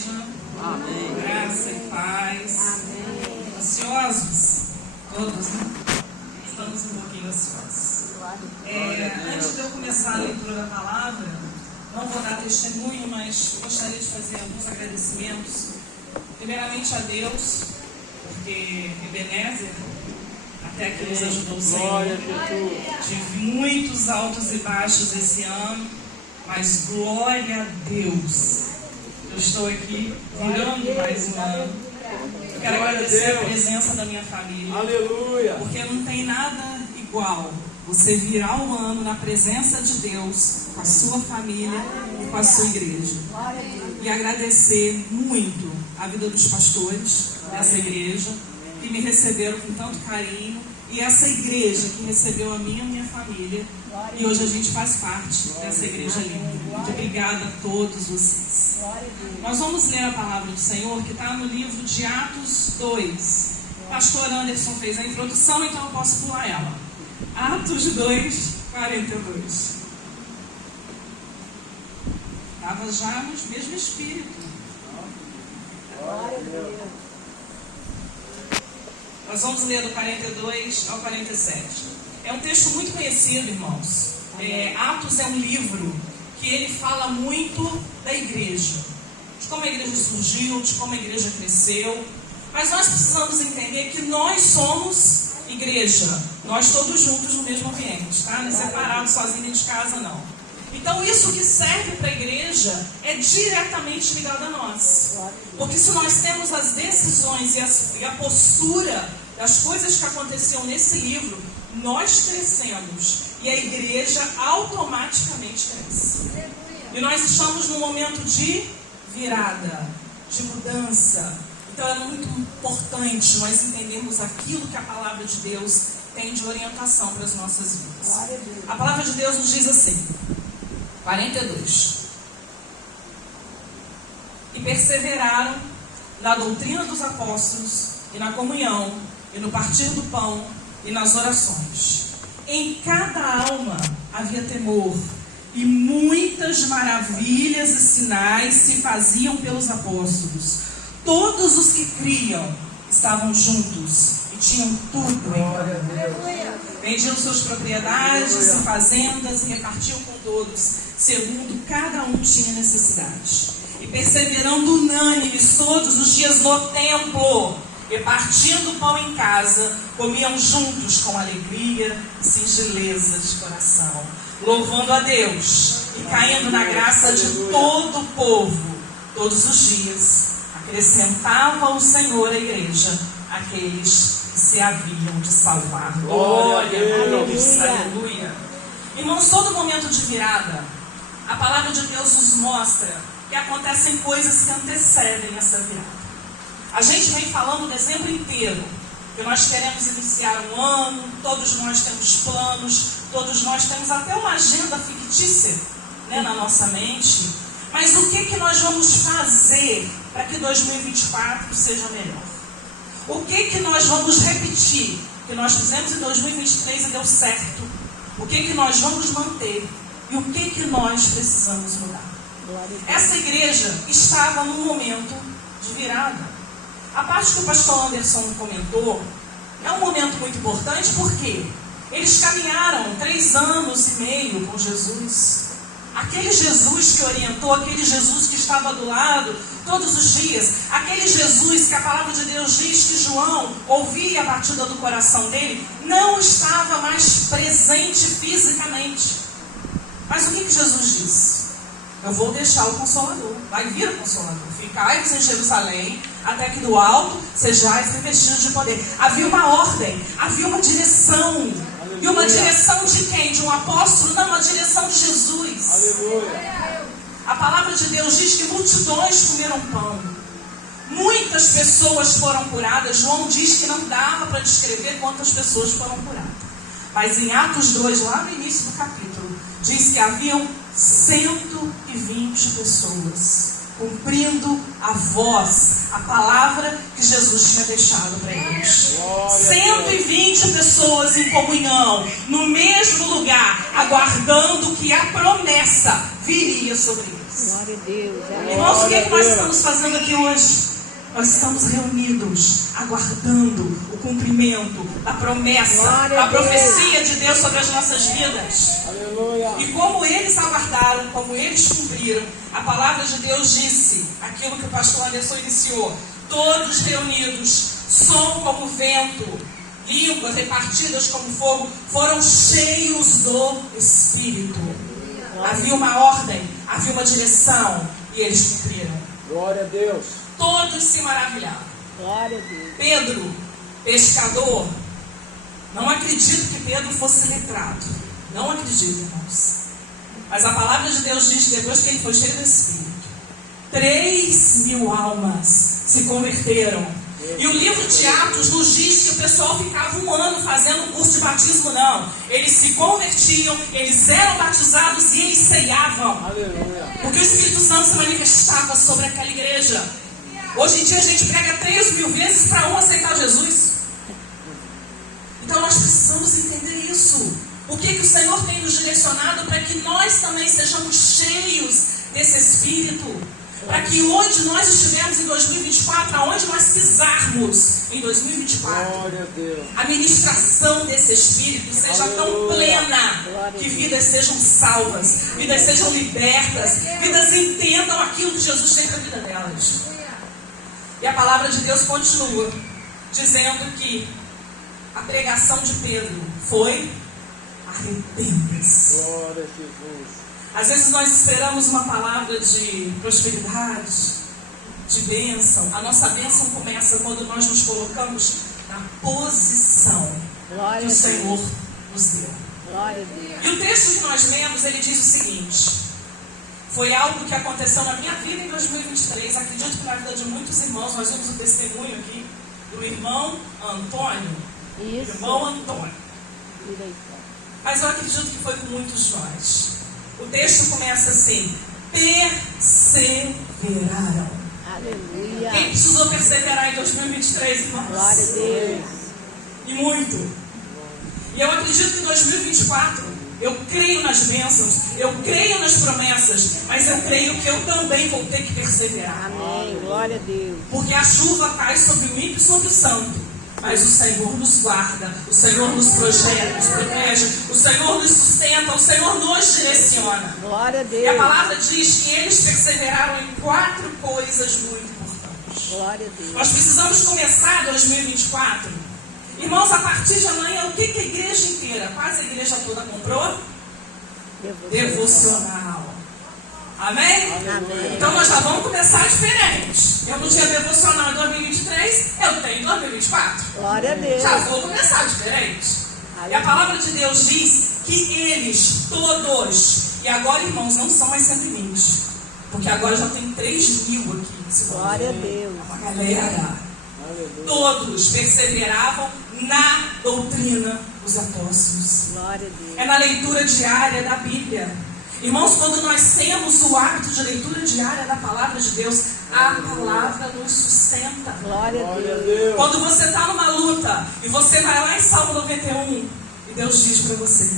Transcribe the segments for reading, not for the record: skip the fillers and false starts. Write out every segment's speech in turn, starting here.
igreja. Amém. Graça e paz. Amém. Ansiosos? Todos, né? Estamos um pouquinho ansiosos. Antes de eu começar a leitura da palavra, não vou dar testemunho, mas gostaria de fazer alguns agradecimentos. Primeiramente a Deus, porque Ebenezer até aqui nos ajudou o Senhor. Glória a Jesus. Tive muitos altos e baixos esse ano, mas glória a Deus. Eu estou aqui virando mais um ano. Eu quero agradecer a presença da minha família. Aleluia. Porque não tem nada igual você virar um ano na presença de Deus, com a sua família e com a sua igreja. E agradecer muito a vida dos pastores dessa igreja, que me receberam com tanto carinho, e essa igreja que recebeu a minha família, e hoje a gente faz parte dessa igreja linda. Muito obrigada a todos vocês. Nós vamos ler a palavra do Senhor, que está no livro de Atos 2. O pastor Anderson fez a introdução, então eu posso pular ela. Atos 2, 42. Estava já no mesmo espírito. Glória a Deus. Nós vamos ler do 42 ao 47. É um texto muito conhecido, irmãos. Atos é um livro que ele fala muito da igreja, de como a igreja surgiu, de como a igreja cresceu. Mas nós precisamos entender que nós somos igreja, nós todos juntos no mesmo ambiente, tá? Não é separado, sozinho dentro de casa, não. Então isso que serve para a igreja é diretamente ligado a nós. Porque se nós temos as decisões e a postura das coisas que aconteciam nesse livro, nós crescemos e a igreja automaticamente cresce. E nós estamos num momento de virada, de mudança. Então é muito importante nós entendermos aquilo que a palavra de Deus tem de orientação para as nossas vidas. A palavra de Deus nos diz assim, 42. E perseveraram na doutrina dos apóstolos, e na comunhão, e no partir do pão, e nas orações. Em cada alma havia temor, e muitas maravilhas e sinais se faziam pelos apóstolos. Todos os que criam estavam juntos e tinham tudo em comum. Vendiam suas propriedades e fazendas e repartiam com todos, segundo cada um tinha necessidade. E perseverando unânimes todos os dias no templo, e partindo o pão em casa, comiam juntos com alegria e singeleza de coração, louvando a Deus e caindo na graça de todo o povo. Todos os dias acrescentava o Senhor à igreja aqueles que se haviam de salvar. Glória a Deus, aleluia. Irmãos, todo momento de virada, a palavra de Deus nos mostra que acontecem coisas que antecedem essa virada. A gente vem falando o dezembro inteiro, que nós queremos iniciar um ano, todos nós temos planos, todos nós temos até uma agenda fictícia, né, na nossa mente. Mas o que nós vamos fazer para que 2024 seja melhor? O que nós vamos repetir, que nós fizemos em 2023 e deu certo? O que nós vamos manter? E o que nós precisamos mudar? Essa igreja estava num momento de virada. A parte que o pastor Anderson comentou é um momento muito importante, porque eles caminharam 3 anos e meio com Jesus. Aquele Jesus que orientou, aquele Jesus que estava do lado todos os dias, aquele Jesus que a palavra de Deus diz que João ouvia a batida do coração dele, não estava mais presente fisicamente. Mas o que Jesus disse? Eu vou deixar o Consolador, vai vir o Consolador. Ficai-vos em Jerusalém, até que do alto sejais revestidos de poder. Havia uma ordem, havia uma direção. E uma direção de quem? De um apóstolo? Não, uma direção de Jesus. Aleluia. A palavra de Deus diz que multidões comeram pão. Muitas pessoas foram curadas. João diz que não dava para descrever quantas pessoas foram curadas. Mas em Atos 2, lá no início do capítulo, diz que haviam 120 pessoas cumprindo a voz, a palavra que Jesus tinha deixado para eles. 120 pessoas em comunhão, no mesmo lugar, aguardando que a promessa viria sobre eles. Glória a Deus. Irmãos, o que é que nós estamos fazendo aqui hoje? Nós estamos reunidos, aguardando o cumprimento da promessa, Glória a da profecia de Deus sobre as nossas vidas. Aleluia. E como eles aguardaram, como eles cumpriram, a palavra de Deus disse, aquilo que o pastor Anderson iniciou, todos reunidos, som como vento, línguas repartidas como fogo, foram cheios do Espírito. Havia uma ordem, havia uma direção, e eles cumpriram. Glória a Deus. Todos se maravilharam. Glória a Deus. Pedro, pescador, não acredito que Pedro fosse letrado. Não acredito, irmãos. Mas a palavra de Deus diz que depois que ele foi cheio do Espírito, 3.000 almas se converteram. E o livro de Atos nos diz que o pessoal ficava um ano fazendo um curso de batismo, não. Eles se convertiam, eles eram batizados e eles ceiavam. Aleluia. Porque o Espírito Santo se manifestava sobre aquela igreja. Hoje em dia a gente prega 3.000 vezes para um aceitar Jesus. Então nós precisamos entender isso. O que o Senhor tem nos direcionado para que nós também sejamos cheios desse Espírito. Para que onde nós estivermos em 2024, aonde nós pisarmos em 2024, Glória a Deus. a ministração desse Espírito seja tão plena que vidas sejam salvas, vidas sejam libertas, vidas entendam aquilo que Jesus tem para a vida delas. E a palavra de Deus continua dizendo que a pregação de Pedro foi arrependa-se. Glória a Jesus. Às vezes nós esperamos uma palavra de prosperidade, de bênção. A nossa bênção começa quando nós nos colocamos na posição Glória que a o Deus. Senhor nos deu. Glória a Deus. E o texto que nós lemos, ele diz o seguinte: foi algo que aconteceu na minha vida em 2023. Acredito que na vida de muitos irmãos. Nós vimos o testemunho aqui do irmão Antônio. Isso. Irmão Antônio. Direito. Mas eu acredito que foi com muitos de nós. O texto começa assim: perseveraram. Aleluia. Quem precisou perseverar em 2023, irmãos? Glória a Deus. E muito. E eu acredito que em 2024, eu creio nas bênçãos, eu creio nas promessas, mas eu creio que eu também vou ter que perseverar. Amém. Glória a Deus. Porque a chuva cai sobre o ímpio e sobre o santo. Mas o Senhor nos guarda, o Senhor nos protege, o Senhor nos sustenta, o Senhor nos direciona. Glória a E a Deus. palavra diz que eles perseveraram em 4 coisas muito importantes. Glória a Deus. Nós precisamos começar 2024. Irmãos, a partir de amanhã, o que a igreja inteira, quase a igreja toda comprou? Devocional. Amém? Amém. Então nós já vamos começar diferente. Eu não tinha devocional em 2023, eu tenho em 2024. Glória a Deus. Já vou começar diferente. E a palavra de Deus diz que eles, todos, e agora, irmãos, não são mais 120, porque agora já tem 3.000 aqui. Glória a Deus. Uma galera. Aleluia. Todos perseveravam na doutrina dos apóstolos. Glória a Deus. É na leitura diária da Bíblia. Irmãos, quando nós temos o hábito de leitura diária da palavra de Deus, a palavra nos sustenta. Glória a Glória a Deus. Deus. Quando você está numa luta e você vai lá em Salmo 91 e Deus diz para você: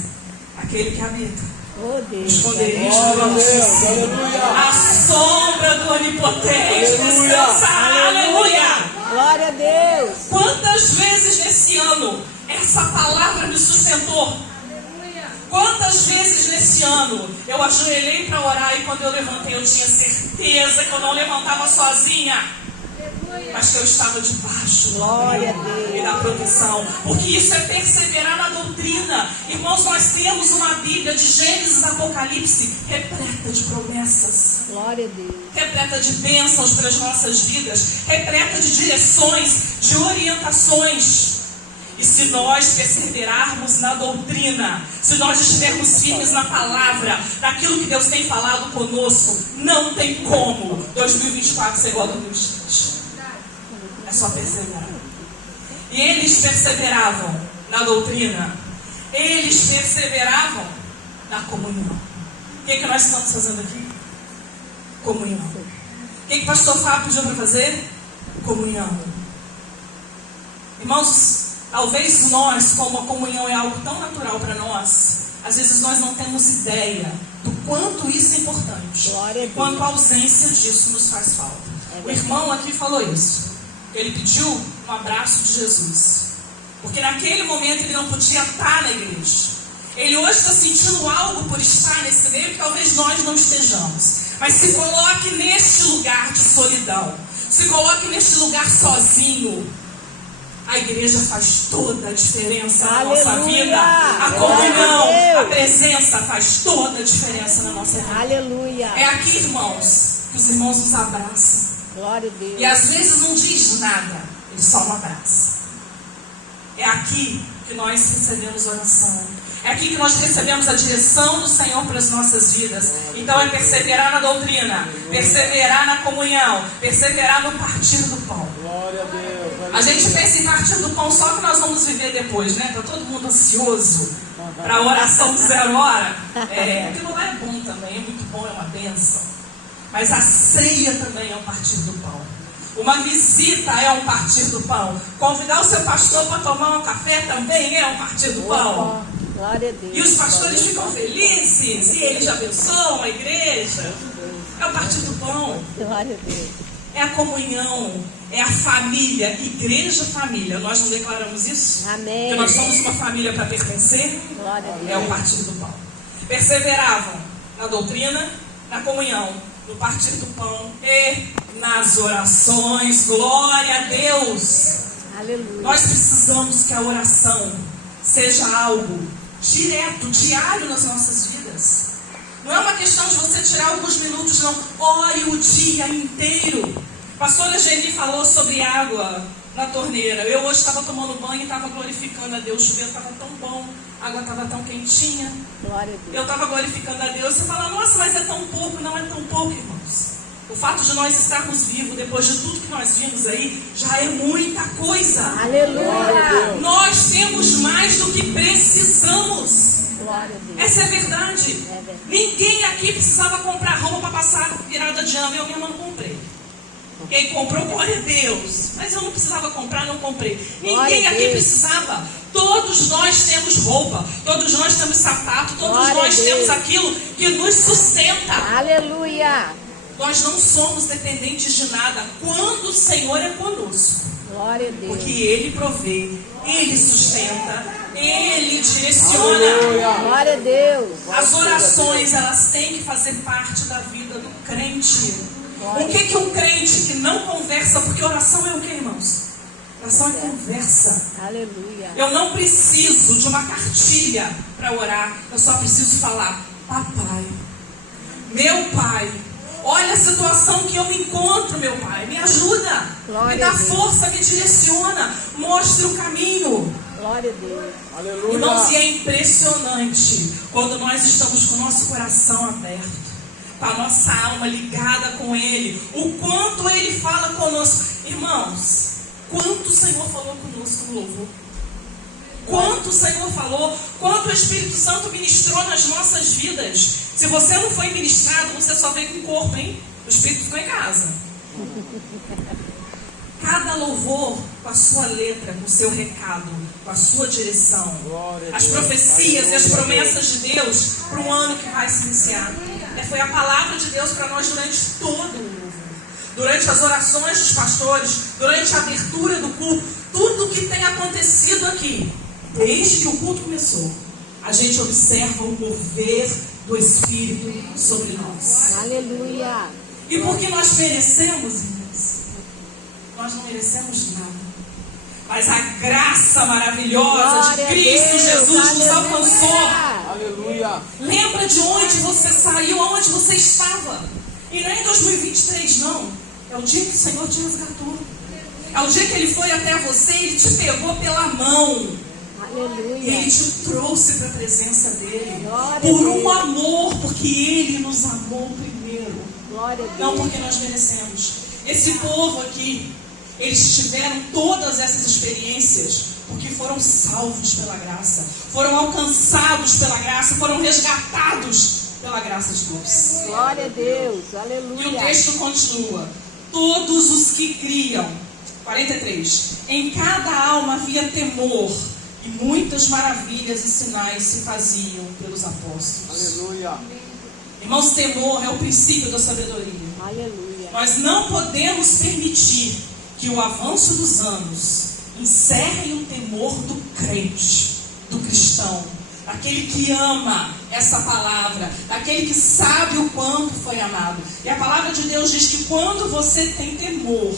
aquele que habita Oh Deus. esconderijos do Glória a Deus. Altíssimo, Aleluia. a sombra do Onipotente Aleluia. descansará. Aleluia! Glória a Deus. Quantas vezes nesse ano essa palavra me sustentou? Quantas vezes nesse ano eu ajoelhei para orar e quando eu levantei eu tinha certeza que eu não levantava sozinha, mas que eu estava debaixo do Glória a abrigo Deus. e da proteção, porque isso é perseverar na doutrina. Irmãos, nós temos uma Bíblia de Gênesis e Apocalipse repleta de promessas, Glória a Deus. repleta de bênçãos para as nossas vidas, repleta de direções, de orientações. E se nós perseverarmos na doutrina, se nós estivermos firmes na palavra, naquilo que Deus tem falado conosco, não tem como 2024 ser igual a 2020. É só perseverar. E eles perseveravam na doutrina, eles perseveravam na comunhão. O que nós estamos fazendo aqui? Comunhão. O que o pastor Fábio pediu para fazer? Comunhão. Irmãos, talvez nós, como a comunhão é algo tão natural para nós, às vezes nós não temos ideia do quanto isso é importante. Glória a E Deus. quanto a ausência disso nos faz falta. O irmão aqui falou isso. Ele pediu um abraço de Jesus. Porque naquele momento ele não podia estar na igreja. Ele hoje está sentindo algo por estar nesse meio que talvez nós não estejamos. Mas se coloque neste lugar de solidão. Se coloque neste lugar sozinho. A igreja faz toda a diferença na nossa Aleluia! vida. A Glória a comunhão, Deus! a presença faz toda a diferença na nossa vida. Aleluia. É aqui, irmãos, que os irmãos nos abraçam. Glória a Deus. E às vezes não diz nada, ele só um abraço. É aqui que nós recebemos oração. É aqui que nós recebemos a direção do Senhor para as nossas vidas. Então é perseverar na doutrina, perseverar na comunhão, perseverar no partir do pão. Glória a Deus. A gente pensa em partir do pão só que nós vamos viver depois, né? Está todo mundo ansioso para a oração de 0 hora. Aquilo lá é bom também, é muito bom, é uma bênção. Mas a ceia também é um partir do pão. Uma visita é um partir do pão. Convidar o seu pastor para tomar um café também é um partir do pão. Glória a Deus. E os pastores ficam felizes, e eles abençoam a igreja. É o partir do pão. Glória a Deus. É a comunhão, é a família, igreja família. Nós não declaramos isso? Amém. Que nós somos uma família para pertencer? Glória a Deus. É o partir do pão. Perseveravam na doutrina, na comunhão, no partir do pão e nas orações. Glória a Deus. Aleluia. Nós precisamos que a oração seja algo direto, diário nas nossas vidas. Não é uma questão de você tirar alguns minutos, não. Ore o dia inteiro. A pastora Geni falou sobre água na torneira. Eu hoje estava tomando banho e estava glorificando a Deus. O chuveiro estava tão bom, a água estava tão quentinha. Glória a Deus. Eu estava glorificando a Deus. Você fala, nossa, mas é tão pouco. Não é tão pouco, irmãos. O fato de nós estarmos vivos, depois de tudo que nós vimos aí, já é muita coisa. Aleluia. Nós temos mais do que precisamos. Glória a Deus. Essa é verdade. verdade. Ninguém aqui precisava comprar roupa para passar virada de ano. Eu mesma não comprei. Quem comprou, glória a Deus. Mas eu não precisava comprar, não comprei. Glória Ninguém a aqui Deus. precisava. Todos nós temos roupa. Todos nós temos sapato. Todos Glória a nós Deus. temos aquilo que nos sustenta. Aleluia. Nós não somos dependentes de nada quando o Senhor é conosco. Glória a Deus. Porque Ele provê, Ele sustenta, Ele direciona. Aleluia. Glória a Deus. As orações, elas têm que fazer parte da vida do crente. Glória. O que que um crente que não conversa, porque oração é o que, irmãos? Oração é conversa. Aleluia. Eu não preciso de uma cartilha para orar, eu só preciso falar, papai, meu pai, olha a situação que eu me encontro, meu pai, me ajuda, Glória me dá a Deus. força, me direciona, mostre o caminho. Glória a Deus. Aleluia. Irmãos, e é impressionante quando nós estamos com o nosso coração aberto, com a nossa alma ligada com Ele, o quanto Ele fala conosco. Irmãos, quanto o Senhor falou conosco no louvor. Quanto o Senhor falou, quanto o Espírito Santo ministrou nas nossas vidas. Se você não foi ministrado, você só veio com o corpo, hein? O Espírito ficou em casa. Cada louvor com a sua letra, com o seu recado, com a sua direção. Glória a As Deus. profecias e as Aleluia. promessas de Deus para um ano que vai se iniciar. Foi a palavra de Deus para nós durante todo o louvor. Durante as orações dos pastores, durante a abertura do culto, tudo que tem acontecido aqui, desde que o culto começou, a gente observa o mover do Espírito sobre nós. Aleluia. E porque nós merecemos, irmãos? Nós não merecemos nada. Mas a graça maravilhosa Glória de a Cristo Deus. Jesus nos Aleluia. alcançou. Aleluia. Lembra de onde você saiu, aonde você estava. E não é em 2023, não. É o dia que o Senhor te resgatou. É o dia que Ele foi até você, Ele te pegou pela mão. E Aleluia. Ele te trouxe para a presença dele. Glória a Por Deus. um amor, porque Ele nos amou primeiro. Glória a Não Deus. porque nós merecemos. Esse povo aqui, eles tiveram todas essas experiências porque foram salvos pela graça, foram alcançados pela graça, foram resgatados pela graça de Deus. Glória a Deus. E o Aleluia. texto continua: todos os que criam, 43, em cada alma havia temor, e muitas maravilhas e sinais se faziam pelos apóstolos. Aleluia. Irmãos, temor é o princípio da sabedoria. Aleluia. Nós não podemos permitir que o avanço dos anos encerre o temor do crente, do cristão, daquele que ama essa palavra, daquele que sabe o quanto foi amado. E a palavra de Deus diz que quando você tem temor,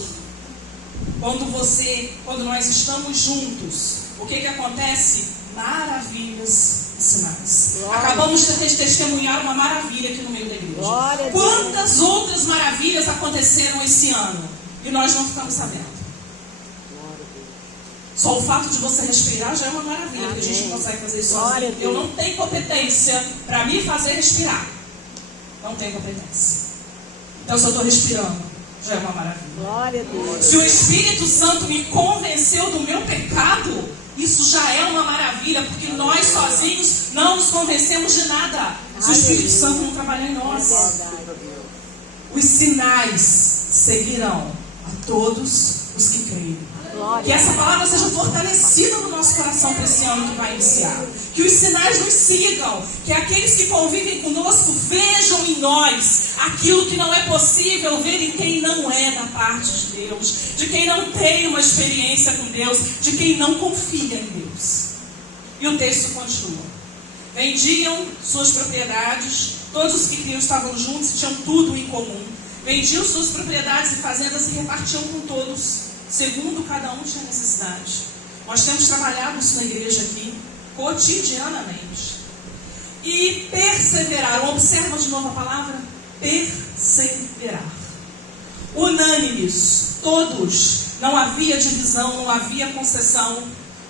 quando nós estamos juntos, o que acontece? Maravilhas e sinais. Acabamos de testemunhar uma maravilha aqui no meio da igreja. Glória a Deus. Quantas outras maravilhas aconteceram esse ano e nós não ficamos sabendo? Só o fato de você respirar já é uma maravilha, porque a gente não consegue fazer isso Glória a sozinho. Deus. Eu não tenho competência para me fazer respirar. Não tenho competência. Então, se eu estou respirando, já é uma maravilha. Glória a Deus. Se o Espírito Santo me convenceu do meu pecado, isso já é uma maravilha, porque nós sozinhos não nos convencemos de nada. Se o Espírito Santo não trabalhar em nós. É verdade. Os sinais seguirão a todos os que creem. Glória Que a essa Deus. palavra seja fortalecida no nosso coração para esse ano que vai iniciar. Que os sinais nos sigam. Que aqueles que convivem conosco vejam em nós aquilo que não é possível ver em quem não é da parte de Deus. De quem não tem uma experiência com Deus. De quem não confia em Deus. E o texto continua. Vendiam suas propriedades. Todos os que criam estavam juntos e tinham tudo em comum. Vendiam suas propriedades e fazendas e repartiam com todos, segundo cada um tinha necessidade. Nós temos trabalhado isso na igreja aqui, cotidianamente. E perseveraram. Observa de novo a palavra perseverar. Unânimes, todos. Não havia divisão, não havia concessão.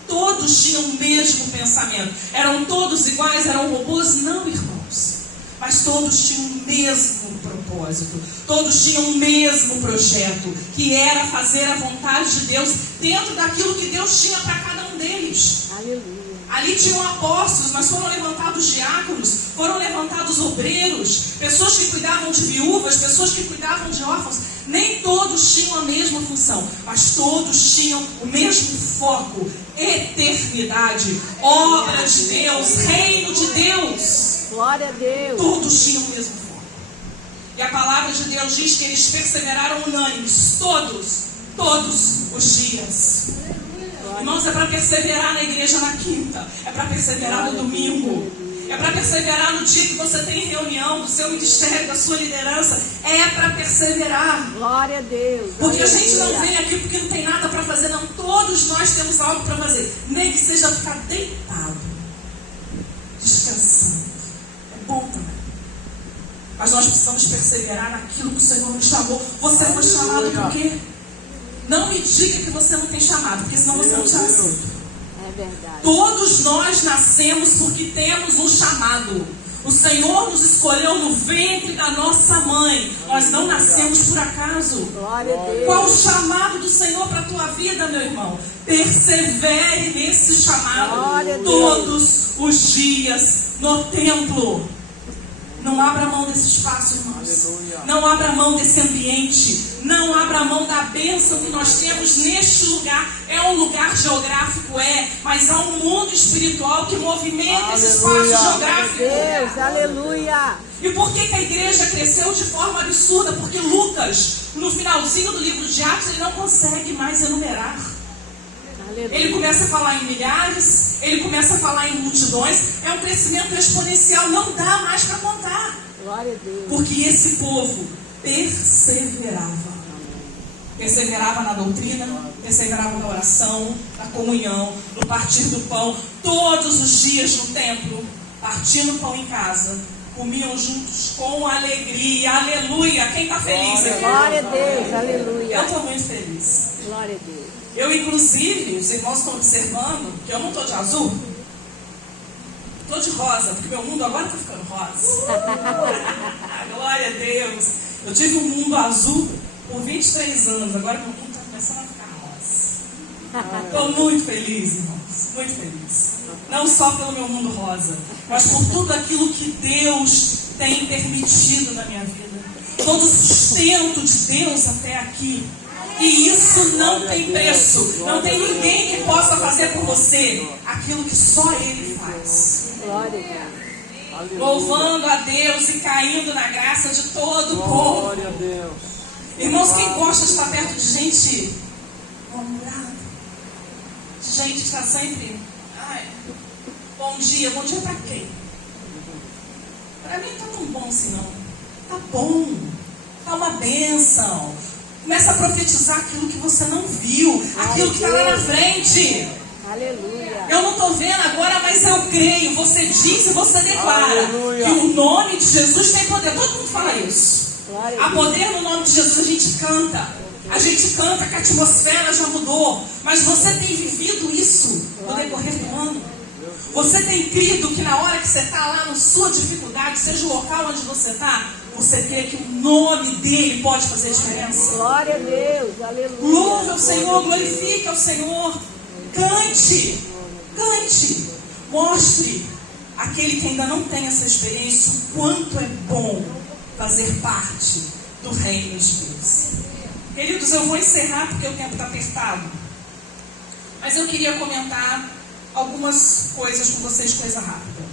Todos tinham o mesmo pensamento. Eram todos iguais, eram robôs? Não, irmãos. Mas todos tinham o mesmo propósito. Todos tinham o mesmo projeto, que era fazer a vontade de Deus dentro daquilo que Deus tinha para cada um deles. Aleluia. Ali tinham apóstolos, mas foram levantados diáconos, foram levantados obreiros, pessoas que cuidavam de viúvas, pessoas que cuidavam de órfãos. Nem todos tinham a mesma função, mas todos tinham o mesmo foco: eternidade, obra de Deus, reino de Deus. Glória a Deus. Todos tinham o mesmo foco. E a palavra de Deus diz que eles perseveraram unânimes, todos os dias. Irmãos, é para perseverar na igreja na quinta, é para perseverar no domingo, é para perseverar no dia que você tem reunião do seu ministério, da sua liderança, é para perseverar. Glória a Deus. Porque a gente não Aleluia. vem aqui porque não tem nada para fazer, não. Todos nós temos algo para fazer, nem que seja ficar deitado, descansando. É bom também. Mas nós precisamos perseverar naquilo que o Senhor nos chamou. Você foi chamado por quê? Não me diga que você não tem chamado, porque senão você não tinha nascido. É verdade. Todos nós nascemos porque temos um chamado. O Senhor nos escolheu no ventre da nossa mãe. Nós não nascemos por acaso. Glória a Deus. Qual o chamado do Senhor para a tua vida, meu irmão? Persevere nesse chamado. Glória a Deus. Todos os dias no templo. Não abra mão desse espaço, irmãos. Aleluia. Não abra mão desse ambiente. Não abra mão da bênção que nós temos neste lugar. É um lugar geográfico, mas há um mundo espiritual que movimenta esse espaço Aleluia. geográfico. Deus, aleluia. E por que a igreja cresceu de forma absurda? Porque Lucas, no finalzinho do livro de Atos, ele não consegue mais enumerar. Aleluia. Ele começa a falar em milhares, ele começa a falar em multidões. É um crescimento exponencial, não dá mais para contar. Glória a Deus. Porque esse povo perseverava. Perseverava na doutrina, perseverava na oração, na comunhão, no partir do pão. Todos os dias no templo, partindo pão em casa, comiam juntos com alegria. Aleluia! Quem está feliz aqui? Glória a Deus, aleluia. Eu estou muito feliz. Glória a Deus. Eu, inclusive, os irmãos estão observando que eu não estou de azul. Estou de rosa, porque meu mundo agora está ficando rosa. Glória a Deus. Eu tive um mundo azul por 23 anos. Agora meu mundo está começando a ficar rosa. Estou muito feliz, irmãos. Muito feliz. Não só pelo meu mundo rosa, mas por tudo aquilo que Deus tem permitido na minha vida. Todo o sustento de Deus até aqui. E isso não tem preço. Não tem ninguém que possa fazer por você aquilo que só Ele faz. Glória a Deus. Aleluia. louvando a Deus e caindo na graça de todo o povo. Glória a Deus. Irmãos, quem gosta de estar perto de gente mal-humorada, de gente que está sempre, ai, bom dia para quem? Para mim não está tão bom assim não. Está bom, está uma bênção. Começa a profetizar aquilo que você não viu, aquilo que está lá na frente. Aleluia. Eu não estou vendo agora, mas eu creio. Você diz e você declara Aleluia. que o nome de Jesus tem poder. Todo mundo fala isso. Glória a Há Deus. poder no nome de Jesus, a gente canta. A gente canta que a atmosfera já mudou. Mas você tem vivido isso no decorrer do ano? Você tem crido que na hora que você está lá na sua dificuldade, seja o local onde você está, você crê que o nome dele pode fazer diferença? Glória a Deus. Aleluia. Louve ao Senhor, glorifique ao Senhor. Cante, cante. Mostre àquele que ainda não tem essa experiência o quanto é bom fazer parte do reino de Deus. Queridos, eu vou encerrar porque o tempo está apertado. Mas eu queria comentar algumas coisas com vocês, coisa rápida.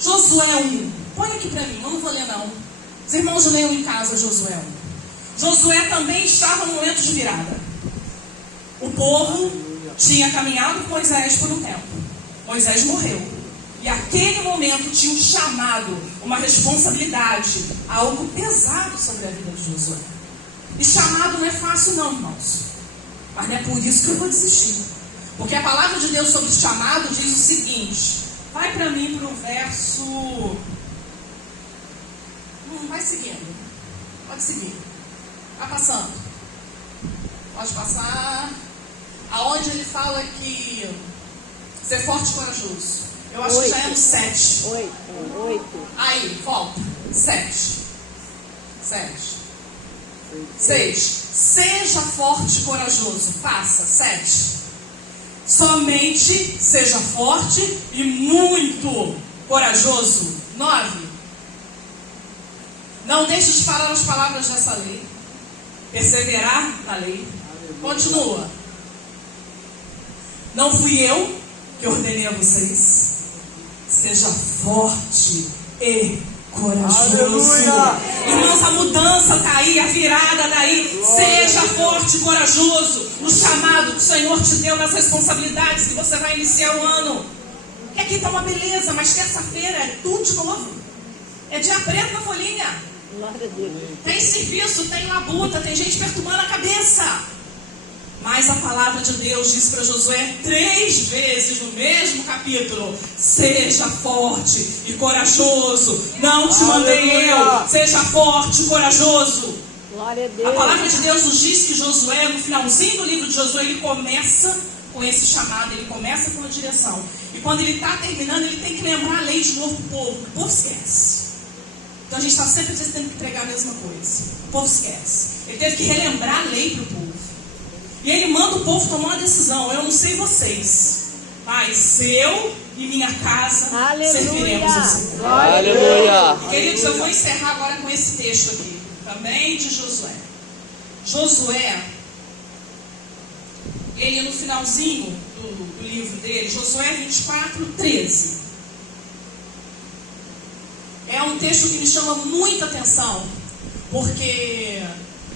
Josué 1. Põe aqui para mim, eu não vou ler não. Os irmãos leiam em casa Josué 1. Josué também estava no momento de virada. O povo tinha caminhado com Moisés por um tempo. Moisés morreu. E aquele momento tinha um chamado, uma responsabilidade, algo pesado sobre a vida de Josué. E chamado não é fácil não, irmãos. Mas não é por isso que eu vou desistir. Porque a palavra de Deus sobre o chamado diz o seguinte. Vai para mim para o verso... vai seguindo. Pode seguir. Vai passando. Pode passar. Aonde ele fala que ser forte e corajoso. Eu acho que já é no 7. 8. Aí, volta. 7. 6. Seja forte e corajoso. Passa. 7. Somente seja forte e muito corajoso. 9. Não deixe de falar as palavras dessa lei. Perseverar na lei. Continua. Não fui eu que ordenei a vocês. Seja forte e corajoso. Aleluia. Irmãos, a mudança está aí, a virada está aí. Seja forte e corajoso no chamado que o Senhor te deu, nas responsabilidades que você vai iniciar o ano. E aqui está uma beleza, mas terça-feira é tudo de novo. É dia preto na folhinha. Glória a Deus. Tem serviço, tem labuta, tem gente perturbando a cabeça. Mas a palavra de Deus diz para Josué 3 vezes no mesmo capítulo: seja forte e corajoso. Não te mandei eu. Seja forte e corajoso. Glória a Deus. A palavra de Deus nos diz que Josué, no finalzinho do livro de Josué, ele começa com esse chamado, ele começa com a direção. E quando ele está terminando, ele tem que lembrar a lei de novo para o povo. O povo esquece. Então a gente está sempre tendo que pregar a mesma coisa. O povo esquece. Ele teve que relembrar a lei para o povo. E ele manda o povo tomar uma decisão. Eu não sei vocês, mas eu e minha casa serviremos ao Senhor. Aleluia. Queridos, eu vou encerrar agora com esse texto aqui, também de Josué. Josué, ele no finalzinho do livro dele, Josué 24, 13. É um texto que me chama muita atenção, porque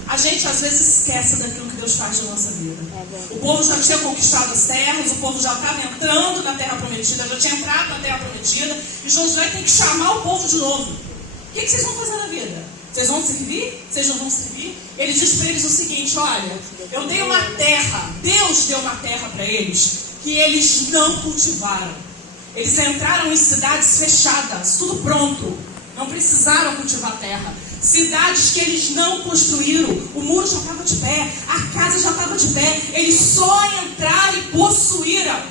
a gente às vezes esquece daquilo que Deus faz na nossa vida. O povo já tinha conquistado as terras, o povo já estava entrando na terra prometida, já tinha entrado na terra prometida, e Josué tem que chamar o povo de novo. O que vocês vão fazer na vida? Vocês vão servir? Vocês não vão servir? Ele diz para eles o seguinte: olha, eu dei uma terra, Deus deu uma terra para eles, que eles não cultivaram. Eles entraram em cidades fechadas, tudo pronto, não precisaram cultivar terra. Cidades que eles não construíram, o muro já estava de pé, a casa já estava de pé, eles só entraram e possuíram.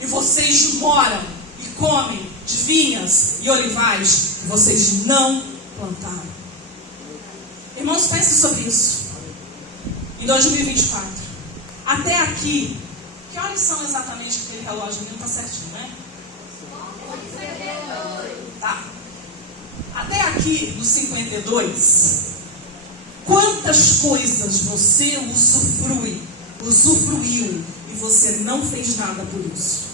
E vocês moram e comem de vinhas e olivais que vocês não plantaram. Irmãos, pensem sobre isso. Em 2024, até aqui, que horas são exatamente aquele relógio? Não está certinho, né? Tá. Até aqui, no 52, quantas coisas você usufruiu e você não fez nada por isso?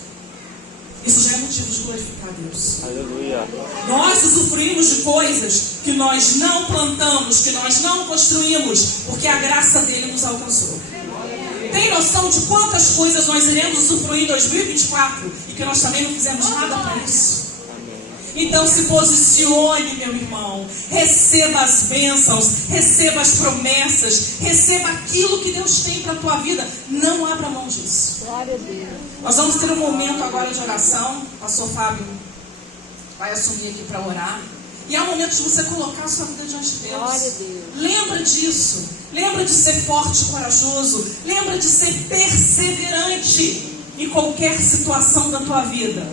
Isso já é motivo de glorificar a Deus. Aleluia. Nós usufruímos de coisas que nós não plantamos, que nós não construímos, porque a graça dele nos alcançou. Tem noção de quantas coisas nós iremos usufruir em 2024 e que nós também não fizemos nada para isso? Então se posicione, meu irmão. Receba as bênçãos, receba as promessas, receba aquilo que Deus tem para a tua vida. Não abra mão disso. Glória a Deus. Nós vamos ter um momento agora de oração. O pastor Fábio vai assumir aqui para orar. E é o momento de você colocar a sua vida diante de Deus. Glória a Deus. Lembra disso. Lembra de ser forte e corajoso. Lembra de ser perseverante em qualquer situação da tua vida.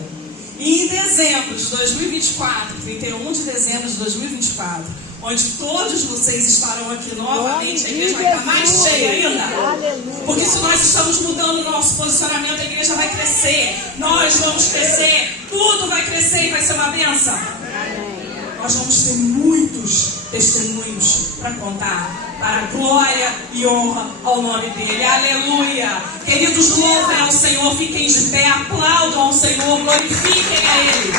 E em dezembro de 2024, 31 de dezembro de 2024, onde todos vocês estarão aqui novamente, a igreja vai estar mais cheia ainda. Aleluia. Porque se nós estamos mudando o nosso posicionamento, a igreja vai crescer. Nós vamos crescer. Tudo vai crescer e vai ser uma bênção. Nós vamos ter muitos testemunhos para contar, para a glória e honra ao nome dele. Aleluia! Queridos, louvem ao Senhor, fiquem de pé, aplaudam ao Senhor, glorifiquem a Ele.